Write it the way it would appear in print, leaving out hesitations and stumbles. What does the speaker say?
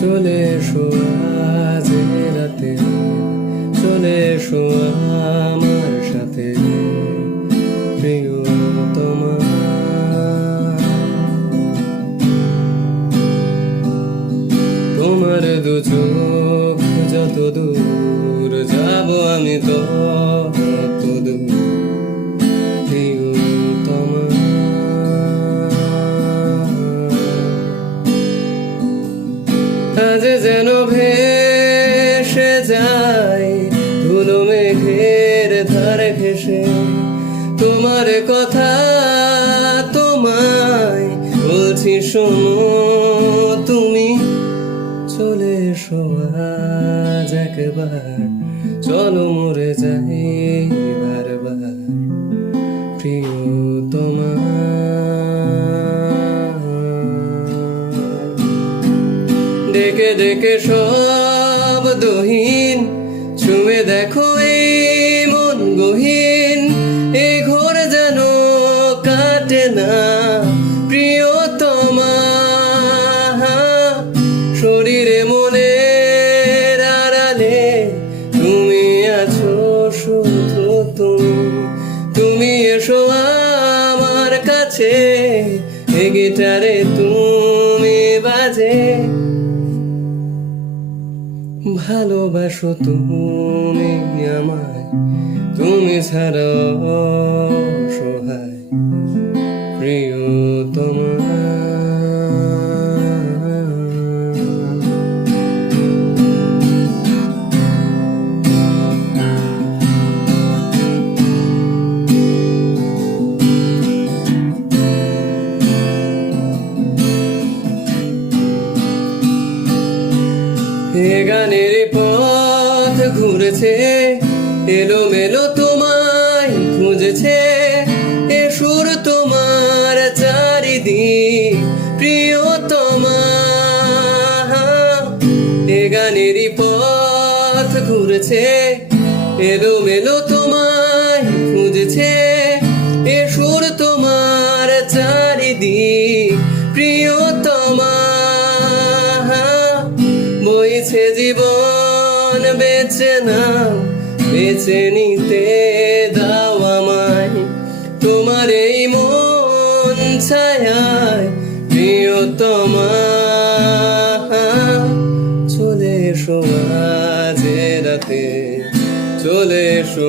চলে এসো আজ রাতে, চলে এসো আমার সাথে প্রিয়তমা। তোমার দু চোখ যত দূর যাব আমি তত দূর প্রিয়তমা। আজ যেন ভেসে যায় ধুলো মেঘের ধারে ঘেসে, তোমার কথা তোমায় বলছি শোনো তুমি। চলে এসো আজ একবার, চলো মরে যাই বারবার প্রিয়তমা। ডেকে ডেকে শব্দহীন ছুঁয়ে দেখো এই মন গহীন, এই ঘোর যেন কাটে না প্রিয়তমা। শরীরে মনের আড়ালে তুমি আছো শুধু তুমি। তুমি এসো আমার কাছে, এ গিটারে তুমি বাজে। ভালোবাসো তুমি আমায়, তুমি ছাড়া অসহায় প্রিয়তমা। এ গানের পথ ঘুরেছে এলোমেলো তোমায় খুঁজেছে, এ সুর তোমার চারিদিক প্রিয়তমা। এ গানের পথ ঘুরেছে এলোমেলো তোমায় খুঁজেছে, এ সুর তোমার চারিদিক প্রিয়তমা। বইছে জীবন বেছে নাও, বেছে নিতে দাও আমায় তোমার এই মন ছায়ায় প্রিয়তমা। চলে এসো আজ রাতে, চলে এসো